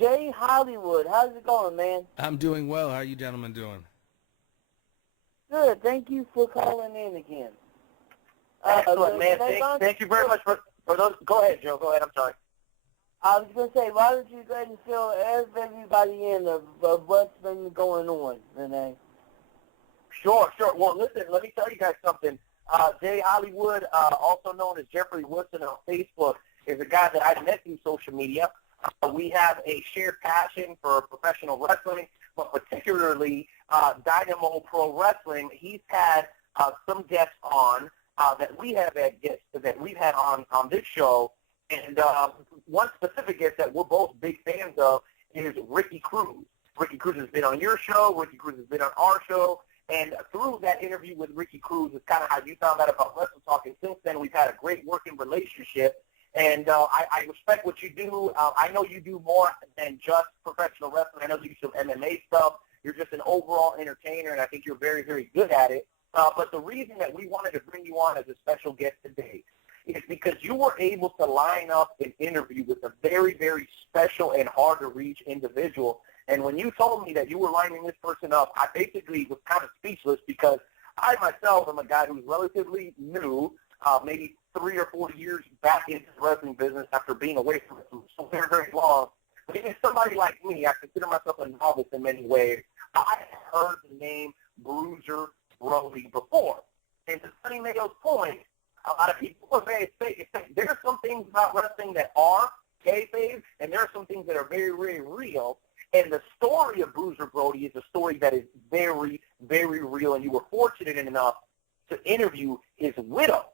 Jay Hollywood. How's it going, man? I'm doing well. How are you gentlemen doing? Good. Thank you for calling in again. Excellent, man. Thank you very much for those. Go ahead, Joe. Go ahead. I'm sorry. I was going to say, why don't you go ahead and fill everybody in of what's been going on, Renee? Sure. Well, listen, let me tell you guys something. Jay Hollywood, also known as Jeffery Wilson on Facebook, is a guy that I met through social media. We have a shared passion for professional wrestling, but particularly Dynamo Pro Wrestling. He's had some guests on that we've had on this show, and one specific guest that we're both big fans of is Ricky Cruz. Ricky Cruz has been on your show. Ricky Cruz has been on our show. And through that interview with Ricky Cruz is kind of how you found out about Wrestle Talk. And since then, we've had a great working relationship. And I respect what you do. I know you do more than just professional wrestling. I know you do some MMA stuff. You're just an overall entertainer, and I think you're very, very good at it. But the reason that we wanted to bring you on as a special guest today is because you were able to line up an interview with a very, very special and hard-to-reach individual. And when you told me that you were lining this person up, I basically was kind of speechless because I myself am a guy who's relatively new, maybe 3 or 4 years back into the wrestling business after being away from it for so very, very long. But even somebody like me, I consider myself a novice in many ways. I heard the name Bruiser Brody before. And to Sonny Mayo's point, a lot of people say there are some things about wrestling that are kayfabe, and there are some things that are very, very real. And the story of Bruiser Brody is a story that is very, very real, and you were fortunate enough to interview his widow,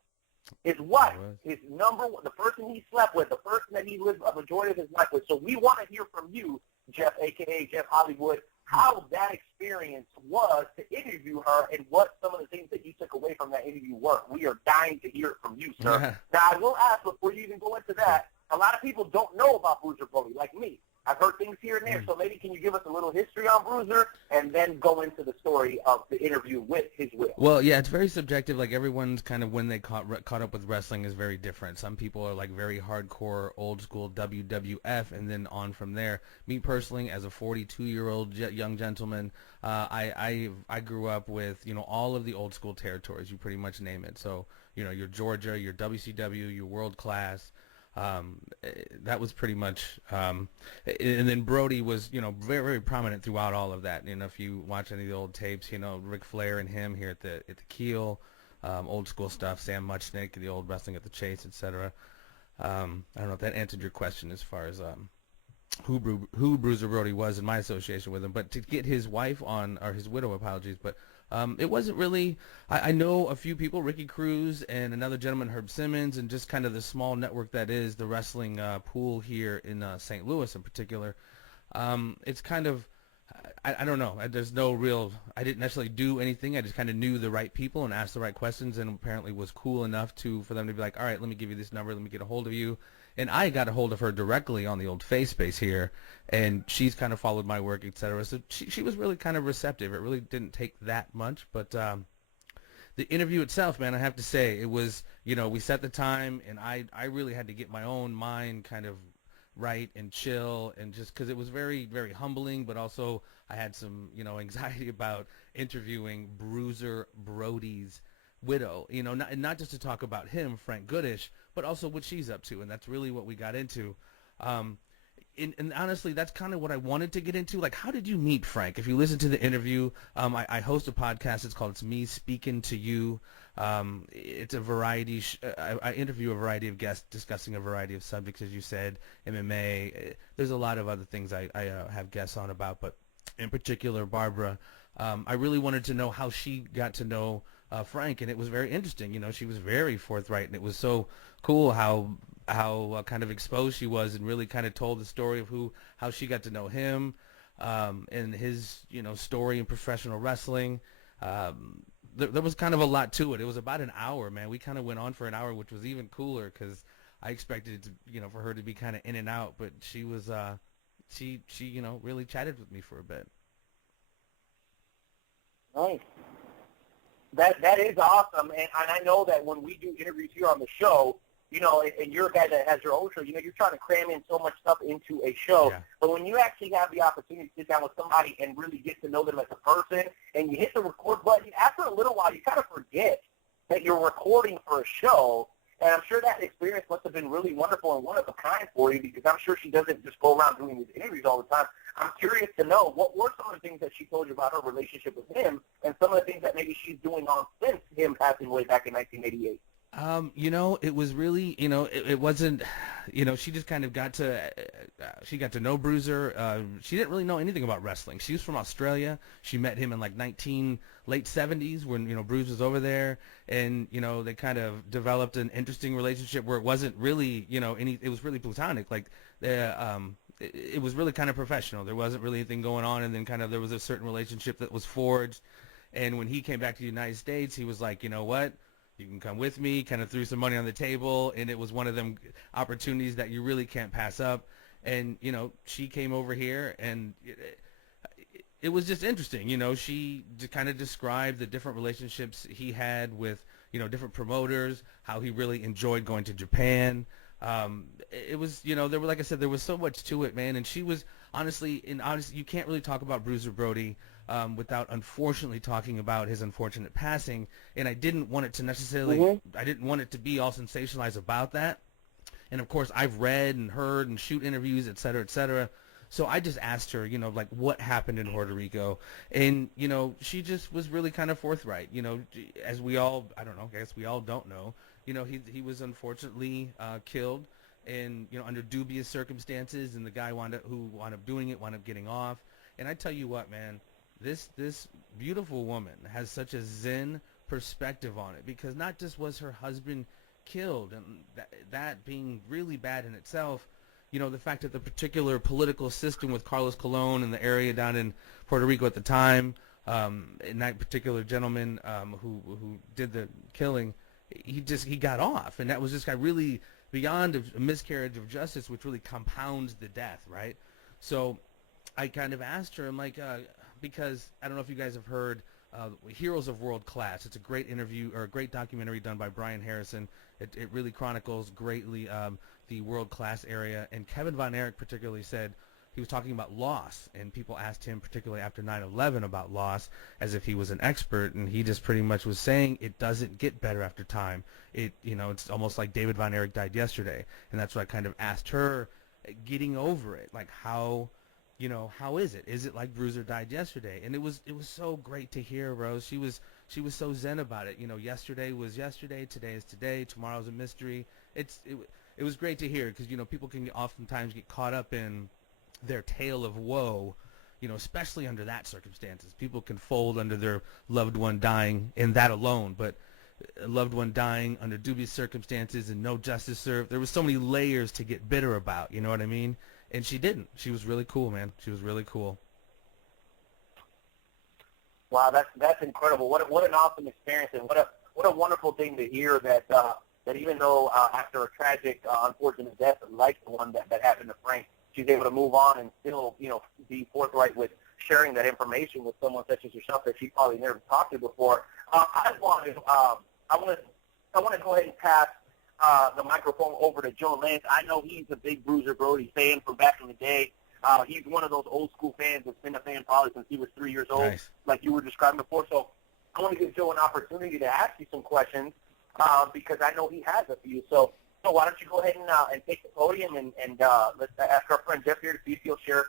his wife, his number one, the person he slept with, the person that he lived a majority of his life with. So we want to hear from you, Jeff, a.k.a. Jeff Hollywood, how that experience was to interview her and what some of the things that you took away from that interview were. We are dying to hear it from you, sir. Now, I will ask, before you even go into that, a lot of people don't know about Bruiser Brody, like me. I've heard things here and there, so maybe can you give us a little history on Bruiser and then go into the story of the interview with his widow? Well, yeah, it's very subjective. Like, everyone's kind of, when they caught up with wrestling is very different. Some people are, like, very hardcore, old-school WWF, and then on from there. Me personally, as a 42-year-old young gentleman, I grew up with, all of the old-school territories. You pretty much name it. So, your Georgia, your WCW, your World Class. That was pretty much, and then Brody was, very, very prominent throughout all of that. If you watch any of the old tapes, Ric Flair and him here at the Keel, old school stuff, Sam Muchnick, the old Wrestling at the Chase, etc. I don't know if that answered your question as far as who Bruiser Brody was in my association with him, but to get his wife on, or his widow, apologies, but it wasn't really, I know a few people, Ricky Cruz and another gentleman, Herb Simmons, and just kind of the small network that is the wrestling pool here in St. Louis in particular. It's kind of, I don't know, there's no real, I didn't necessarily do anything. I just kind of knew the right people and asked the right questions, and apparently was cool enough for them to be like, all right, let me give you this number, let me get a hold of you. And I got a hold of her directly on the old face space here, and she's kind of followed my work, etc. So she was really kind of receptive. It really didn't take that much, but the interview itself, man, I have to say, it was, we set the time, and I really had to get my own mind kind of right and chill, and just because it was very, very humbling, but also I had some, anxiety about interviewing Bruiser Brody's widow, not just to talk about him, Frank Goodish, but also what she's up to, and that's really what we got into. And honestly, that's kind of what I wanted to get into. Like, how did you meet Frank? If you listen to the interview, I host a podcast. It's called ItsMeSpkn2U. It's a variety. I interview a variety of guests discussing a variety of subjects, as you said, MMA. There's a lot of other things I have guests on about, but in particular, Barbara. I really wanted to know how she got to know Frank, and it was very interesting. She was very forthright, and it was so cool how kind of exposed she was, and really kind of told the story of how she got to know him, and his story in professional wrestling. There was kind of a lot to it. It was about an hour, man. We kind of went on for an hour, which was even cooler because I expected it to, for her to be kind of in and out, but she was she really chatted with me for a bit. Nice. That is awesome, and I know that when we do interviews here on the show, and you're a guy that has your own show, you're trying to cram in so much stuff into a show. Yeah. But when you actually have the opportunity to sit down with somebody and really get to know them as a person, and you hit the record button, after a little while, you kind of forget that you're recording for a show. And I'm sure that experience must have been really wonderful and one of a kind for you, because I'm sure she doesn't just go around doing these interviews all the time. I'm curious to know, what were some of the things that she told you about her relationship with him, and some of the things that maybe she's doing on since him passing away back in 1988? It was really, it wasn't, she just kind of got to know Bruiser. She didn't really know anything about wrestling. She was from Australia. She met him in like late 70s when, Bruiser was over there, and, they kind of developed an interesting relationship where it wasn't really, it was really platonic. Like, it was really kind of professional. There wasn't really anything going on, and then kind of there was a certain relationship that was forged. And when he came back to the United States, he was like, you know what? You can come with me, kind of threw some money on the table, and it was one of them opportunities that you really can't pass up. And, she came over here, and it was just interesting. She kind of described the different relationships he had with, different promoters, how he really enjoyed going to Japan. It was, there were, like I said, there was so much to it, man. And she was, honestly, you can't really talk about Bruiser Brody without unfortunately talking about his unfortunate passing. And I didn't want it to necessarily, I didn't want it to be all sensationalized about that. And of course, I've read and heard and shoot interviews, et cetera, et cetera. So I just asked her, like, what happened in Puerto Rico? And, she just was really kind of forthright. As we all, I don't know, I guess we all don't know, he was unfortunately killed and, under dubious circumstances, and the guy who wound up doing it wound up getting off. And I tell you what, man, this beautiful woman has such a zen perspective on it, because not just was her husband killed, and that being really bad in itself, the fact that the particular political system with Carlos Colon and the area down in Puerto Rico at the time, and that particular gentleman who did the killing, he got off, and that was just really beyond a miscarriage of justice, which really compounds the death, right? So I kind of asked her, I'm like, because I don't know if you guys have heard Heroes of World Class. It's a great interview, or a great documentary done by Brian Harrison. It really chronicles greatly the world class area. And Kevin Von Erich particularly said, he was talking about loss, and people asked him, particularly after 9/11, about loss, as if he was an expert, and he just pretty much was saying it doesn't get better after time. It's almost like David Von Erich died yesterday, and that's what I kind of asked her, getting over it, like how is it? Is it like Bruiser died yesterday? And it was so great to hear, Rose. She was so zen about it. Yesterday was yesterday, today is today, tomorrow's a mystery. It was great to hear, because people can oftentimes get caught up in their tale of woe, especially under that circumstances. People can fold under their loved one dying in that alone, but a loved one dying under dubious circumstances and no justice served, there was so many layers to get bitter about, you know what I mean? And she didn't. She was really cool, man. She was really cool. Wow, that's incredible. What an awesome experience, and what a wonderful thing to hear that even though after a tragic, unfortunate death like the one that happened to Frank, she's able to move on and still, be forthright with sharing that information with someone such as yourself that she probably never talked to before. I want to go ahead and pass the microphone over to Joe Lance. I know he's a big Bruiser Brody fan from back in the day. He's one of those old school fans that's been a fan probably since he was 3 years old, Nice. like you were describing before. So I want to give Joe an opportunity to ask you some questions because I know he has a few. So why don't you go ahead and take the podium and let's ask our friend Jeff here to see if he'll share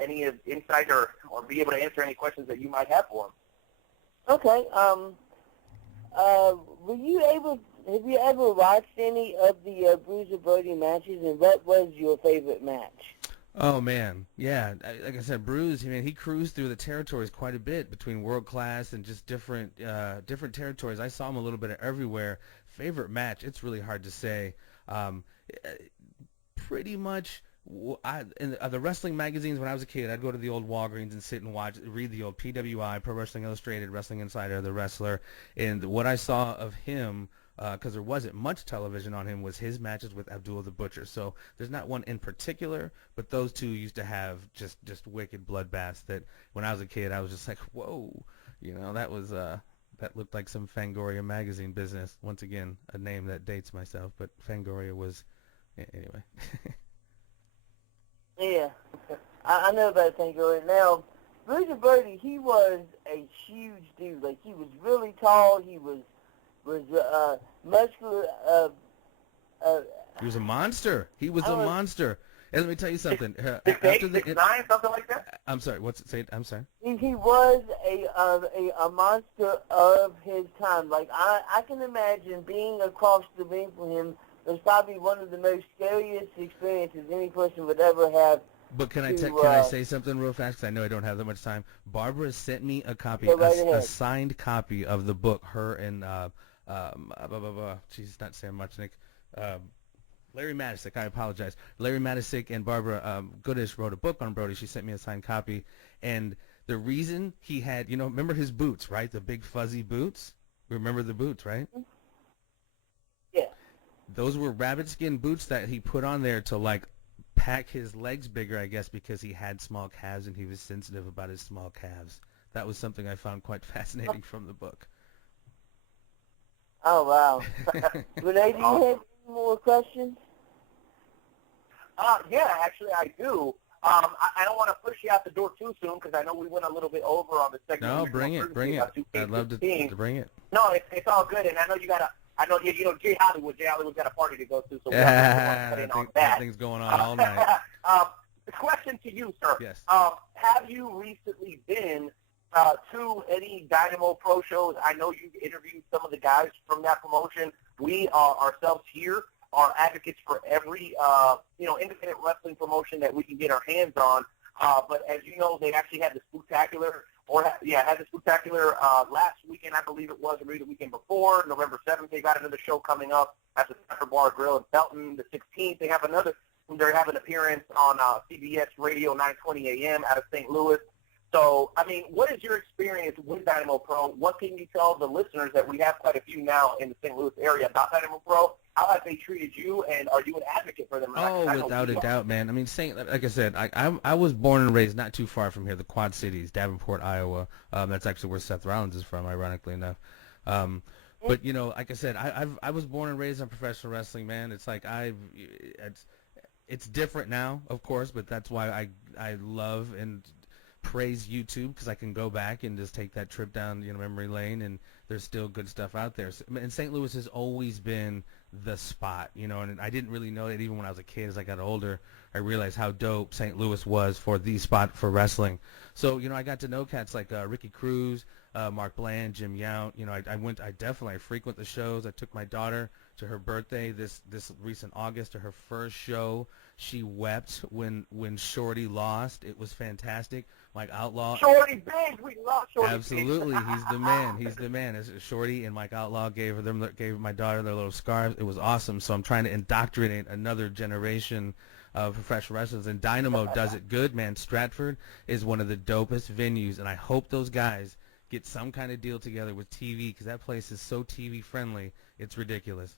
any insight or be able to answer any questions that you might have for him. Okay. Have you ever watched any of the Bruiser Brody matches, and what was your favorite match? Oh, man. Yeah. Like I said, Bruce, he cruised through the territories quite a bit between world class and just different territories. I saw him a little bit everywhere. Favorite match, it's really hard to say. Pretty much, in the wrestling magazines when I was a kid, I'd go to the old Walgreens and sit and read the old PWI, Pro Wrestling Illustrated, Wrestling Insider, The Wrestler. And what I saw of him, because there wasn't much television on him, was his matches with Abdullah the Butcher. So there's not one in particular, but those two used to have just wicked bloodbaths that when I was a kid I was just like, whoa, that was that looked like some Fangoria magazine business. Once again, a name that dates myself, but Fangoria was, anyway. Yeah, I know about Fangoria. Now, Bruiser Brody, he was a huge dude. Like, he was really tall. He was muscular. He was a monster. He was a monster. And let me tell you something. 6'8", 6'9", something like that? I'm sorry. What's it say? I'm sorry. He was a monster of his time. Like, I can imagine being across the ring from him was probably one of the most scariest experiences any person would ever have. But can I say something real fast? Because I know I don't have that much time. Barbara sent me a copy, a signed copy of the book. Her and she's not Sam Muchnick. Larry Matisick, I apologize. Larry Matisick and Barbara Goodish wrote a book on Brody. She sent me a signed copy. And the reason he had, remember his boots, right? The big fuzzy boots? Remember the boots, right? Yeah. Those were rabbit skin boots that he put on there to, like, pack his legs bigger, I guess, because he had small calves and he was sensitive about his small calves. That was something I found quite fascinating from the book. Oh, wow. Renee, do you have any more questions? Yeah, actually I do. I don't want to push you out the door too soon because I know we went a little bit over on the segment. No, bring it. I'd love to bring it. No, it's all good, and I know Jay Hollywood's got a party to go to, so we that thing's going on all night. The question to you, sir. Yes. Have you recently been to any Dynamo Pro shows? I know you've interviewed some of the guys from that promotion. We ourselves here are advocates for every independent wrestling promotion that we can get our hands on. But as you know, they actually had the Spooktacular, last weekend, I believe it was, or maybe the weekend before, November 7th. They got another show coming up at the Center Bar Grill in Felton. The 16th, they have an appearance on CBS Radio 920 AM out of St. Louis. So, I mean, what is your experience with Dynamo Pro? What can you tell the listeners that we have quite a few now in the St. Louis area about Dynamo Pro? How have they treated you, and are you an advocate for them? Oh, without a doubt, man. I mean, like I said, I was born and raised not too far from here, the Quad Cities, Davenport, Iowa. That's actually where Seth Rollins is from, ironically enough. But, like I said, I was born and raised on professional wrestling, man. It's like it's different now, of course, but that's why I love and praise YouTube, because I can go back and just take that trip down memory lane, and there's still good stuff out there. And St. Louis has always been the spot, and I didn't really know it even when I was a kid. As I got older, I realized how dope St. Louis was for the spot for wrestling. So I got to know cats like Ricky Cruz, Mark Bland, Jim Yount. I frequent the shows. I took my daughter to her birthday this recent August to her first show. She wept when Shorty lost. It was fantastic. Mike Outlaw. Shorty Big, we love Shorty. Absolutely, he's the man. He's the man. Shorty and Mike Outlaw gave my daughter their little scarves. It was awesome. So I'm trying to indoctrinate another generation of professional wrestlers, and Dynamo does it good, man. Stratford is one of the dopest venues, and I hope those guys get some kind of deal together with TV, because that place is so TV friendly. It's ridiculous.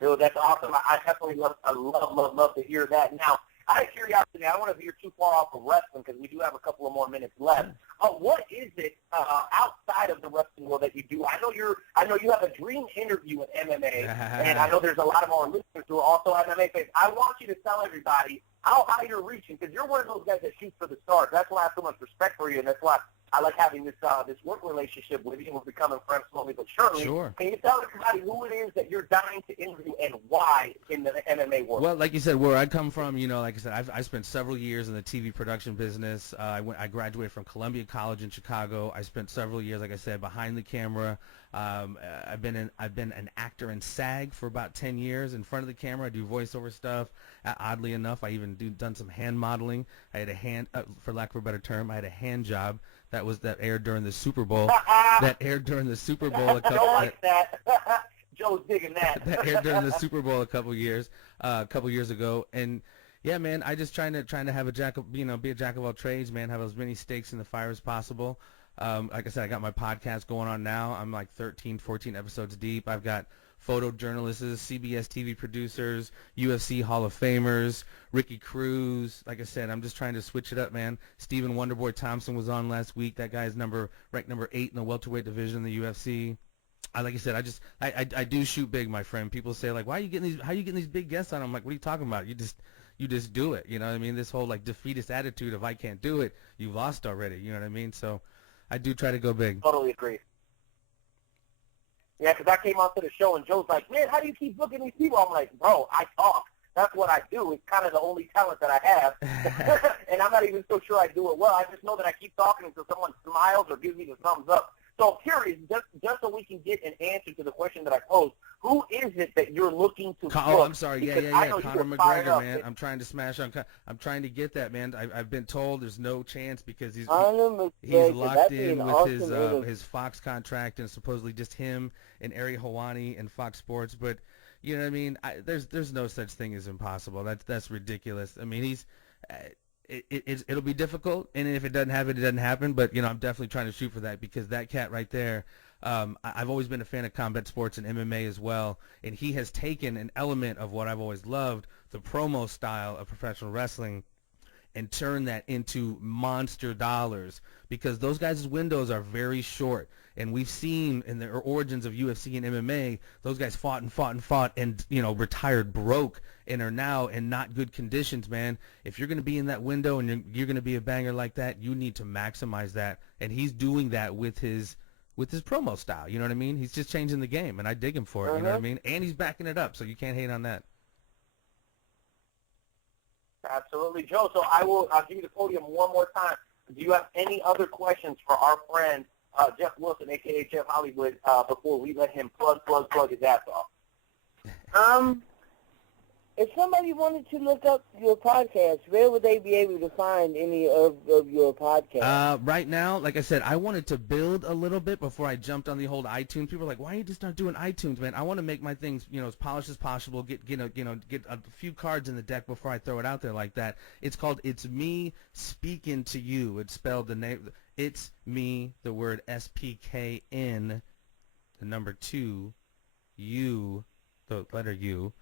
Dude, that's awesome. I definitely love to hear that. Now, out of curiosity, I don't want to veer too far off of wrestling because we do have a couple of more minutes left. What is it outside of the wrestling world that you do? I know you have a dream interview with MMA, and I know there's a lot of our listeners who are also MMA fans. I want you to tell everybody how high you're reaching, because you're one of those guys that shoots for the stars. That's why I have so much respect for you, and that's why I like having this work relationship with you, and we're becoming friends slowly but surely. Sure. Can you tell everybody who it is that you're dying to interview and why in the MMA world? Well, like you said, where I come from, like I said, I spent several years in the TV production business. I graduated from Columbia College in Chicago. I spent several years, like I said, behind the camera. I've been an actor in SAG for about 10 years. In front of the camera, I do voiceover stuff. Oddly enough, I even done some hand modeling. I had a hand, for lack of a better term, I had a hand job that aired during the Super Bowl. That aired during the Super Bowl. Don't like that. Joe's digging that. That aired during the Super Bowl a couple years ago. And yeah, man, I just trying to have be a jack of all trades, man. Have as many stakes in the fire as possible. Like I said, I got my podcast going on now. I'm like 13, 14 episodes deep. I've got photojournalists, CBS TV producers, UFC Hall of Famers, Ricky Cruz. Like I said, I'm just trying to switch it up, man. Stephen Wonderboy Thompson was on last week. That guy's ranked number 8 in the welterweight division in the UFC. Like I said, I do shoot big, my friend. People say like, how you getting these big guests on? I'm like, what are you talking about? You just do it. You know what I mean? This whole like defeatist attitude of I can't do it, you've lost already. You know what I mean? So I do try to go big. Totally agree. Yeah, because I came onto the show and Joe's like, man, how do you keep booking these people? I'm like, bro, I talk. That's what I do. It's kind of the only talent that I have. And I'm not even so sure I do it well. I just know that I keep talking until someone smiles or gives me the thumbs up. So I'm curious, just so we can get an answer to the question that I posed, who is it that you're looking to book? Oh, I'm sorry. Yeah. Conor McGregor, man. I'm trying to smash on. I'm trying to get that, man. I've been told there's no chance because he's locked in with his Fox contract and supposedly just him and Ari Hawani and Fox Sports. But you know what I mean? There's no such thing as impossible. That's ridiculous. I mean, it'll be difficult, and if it doesn't happen, it doesn't happen. But I'm definitely trying to shoot for that because that cat right there. I've always been a fan of combat sports and MMA as well, and he has taken an element of what I've always loved, the promo style of professional wrestling, and turned that into monster dollars because those guys' windows are very short. And we've seen in the origins of UFC and MMA, those guys fought and retired broke and are now in not good conditions, man. If you're going to be in that window and you're going to be a banger like that, you need to maximize that. And he's doing that with his promo style. You know what I mean? He's just changing the game, and I dig him for it. You know what I mean? And he's backing it up, so you can't hate on that. Absolutely, Joe. So I'll give you the podium one more time. Do you have any other questions for our friend Jeff Wilson, a.k.a. Jeff Hollywood, before we let him plug his ass off? If somebody wanted to look up your podcast, where would they be able to find any of your podcasts? Right now, like I said, I wanted to build a little bit before I jumped on the whole iTunes. People are like, why are you just not doing iTunes, man? I want to make my things, as polished as possible. Get a few cards in the deck before I throw it out there like that. It's called ItsMeSpkn2U. It's spelled the name. It's me, the word SPKN, the number 2, U, the letter U.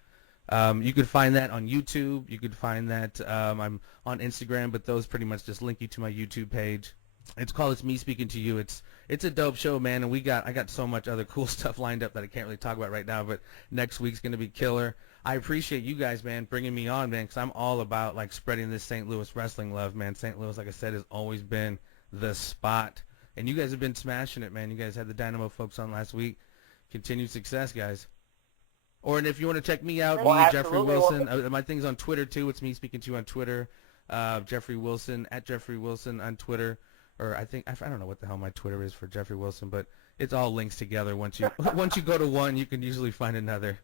You could find that on YouTube. You could find that I'm on Instagram, but those pretty much just link you to my YouTube page. It's called It's Me Speaking to You. It's a dope show, man, and I got so much other cool stuff lined up that I can't really talk about right now, but next week's going to be killer. I appreciate you guys, man, bringing me on, man, because I'm all about, like, spreading this St. Louis wrestling love, man. St. Louis, like I said, has always been the spot, and you guys have been smashing it, man. You guys had the Dynamo folks on last week. Continued success, guys. Or if you want to check me out, Jeffery Wilson. My thing's on Twitter too. It's me speaking to you on Twitter. Jeffery Wilson at Jeffery Wilson on Twitter. Or I don't know what the hell my Twitter is for Jeffery Wilson, but it's all links together. Once you go to one, you can usually find another.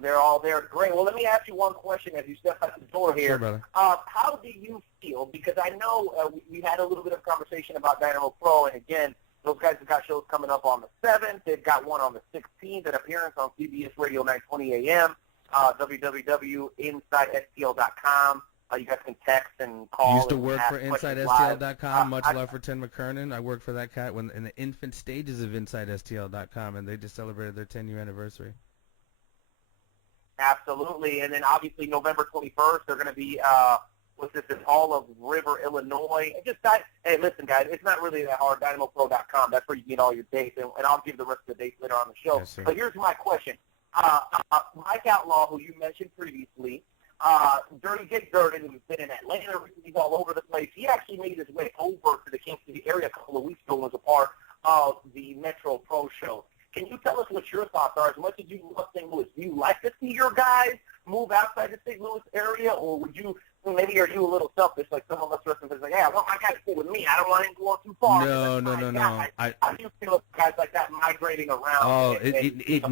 They're all there. Great. Well, let me ask you one question as you step out the door here. Sure, brother. How do you feel? Because I know we had a little bit of conversation about Dynamo Pro, and again, those guys have got shows coming up on the 7th. They've got one on the 16th, an appearance on CBS Radio 920 AM, www.InsideSTL.com. You guys can text and call. Used to work for InsideSTL.com. Much love for Tim McKernan. I worked for that cat in the infant stages of InsideSTL.com, and they just celebrated their 10-year anniversary. Absolutely. And then obviously November 21st, they're going to be in all of River, Illinois. Hey, listen, guys, it's not really that hard. DynamoPro.com. That's where you get all your dates, and I'll give the rest of the dates later on the show. Yes, but here's my question. Mike Outlaw, who you mentioned previously, Dirty Get Dirty, who's been in Atlanta, he's all over the place. He actually made his way over to the Kansas City area a couple of weeks ago and was a part of the Metro Pro Show. Can you tell us what your thoughts are? As much as you love St. Louis, do you like to see your guys move outside the St. Louis area, or maybe are you a little selfish, like some of us wrestlers are like, hey, I want my guy to stay with me. I don't want him going too far. No. How do you feel about guys like that migrating around? Oh, it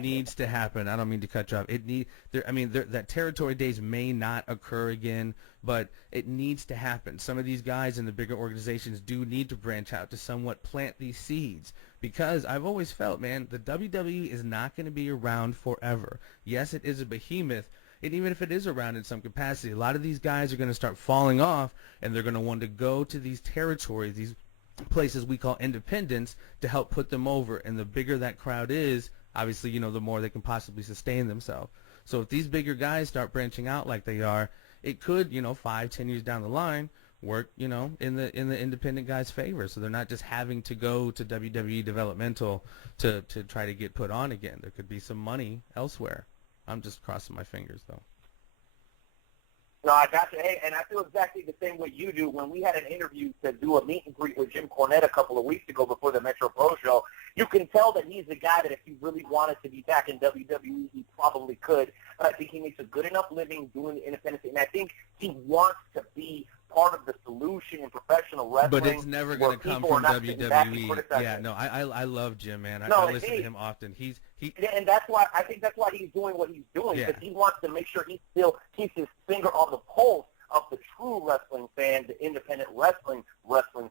needs to happen. I don't mean to cut you off. That territory days may not occur again, but it needs to happen. Some of these guys in the bigger organizations do need to branch out to somewhat plant these seeds. Because I've always felt, man, the WWE is not going to be around forever. Yes, it is a behemoth, and even if it is around in some capacity, a lot of these guys are going to start falling off, and they're going to want to go to these territories, these places we call independents to help put them over. And the bigger that crowd is, obviously, you know, the more they can possibly sustain themselves. So if these bigger guys start branching out like they are, it could, you know, 5-10 years down the line work, you know, in the independent guys' favor. So they're not just having to go to WWE developmental to try to get put on again. There could be some money elsewhere. I'm just crossing my fingers, though. No, I got you. Hey, and I feel exactly the same way you do. When we had an interview to do a meet and greet with Jim Cornette a couple of weeks ago before the Metro Pro Show, you can tell that he's the guy that if he really wanted to be back in WWE, he probably could. But I think he makes a good enough living doing the independent thing. And I think he wants to be part of the solution in professional wrestling. But it's never going to come from WWE. Yeah, no, I love Jim, man. I listen to him often. And that's why I think that's why he's doing what he's doing, because he wants to make sure he still keeps his finger on the pulse of the true wrestling fan, the independent wrestling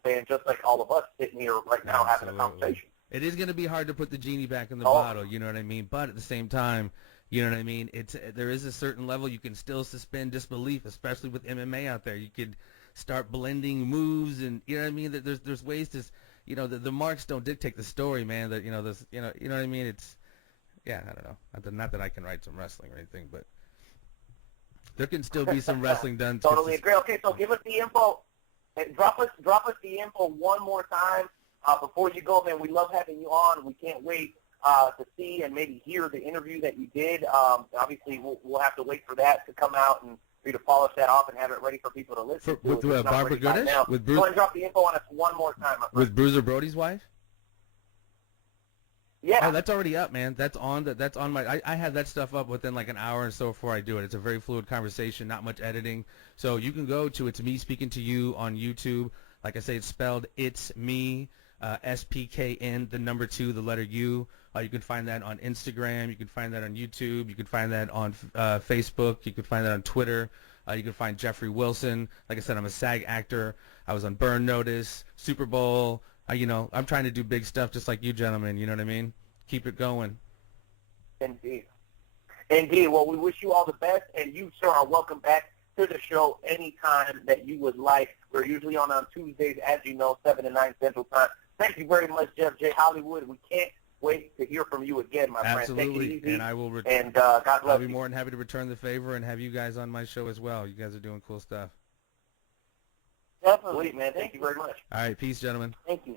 fan, just like all of us sitting here right now having a conversation. It is going to be hard to put the genie back in the bottle, you know what I mean? But at the same time, you know what I mean? There is a certain level you can still suspend disbelief, especially with MMA out there. You could start blending moves, and you know what I mean. There's ways to, you know, the marks don't dictate the story, man. That you know what I mean. I don't know. Not that I can write some wrestling or anything, but there can still be some wrestling done. Totally agree. Okay, so give us the info. And drop us the info one more time before you go, man. We love having you on. We can't wait to see and maybe hear the interview that you did. Obviously, we'll have to wait for that to come out and for you to polish that off and have it ready for people to listen to. With Barbara Goodish? Go ahead and drop the info on us one more time. With Bruiser Brody's wife? Yeah. Oh, that's already up, man. That's on my. I have that stuff up within like an hour or so before I do it. It's a very fluid conversation, not much editing. So you can go to ItsMeSpkn2U on YouTube. Like I say, it's spelled It's Me, SPKN, the number 2, the letter U. You can find that on Instagram. You can find that on YouTube. You can find that on Facebook. You can find that on Twitter. You can find Jeffery Wilson. Like I said, I'm a SAG actor. I was on Burn Notice, Super Bowl. You know, I'm trying to do big stuff just like you gentlemen. You know what I mean? Keep it going. Indeed. Indeed. Well, we wish you all the best, and you, sir, are welcome back to the show anytime that you would like. We're usually on Tuesdays, as you know, 7 to 9 Central Time. Thank you very much, Jeff J. Hollywood. We can't wait to hear from you again, my friend. Absolutely. Take it easy, and I will and God bless I'll be you. more than happy to return the favor and have you guys on my show as well. You guys are doing cool stuff. Definitely, man. Thank you very much. All right. Peace, gentlemen. Thank you.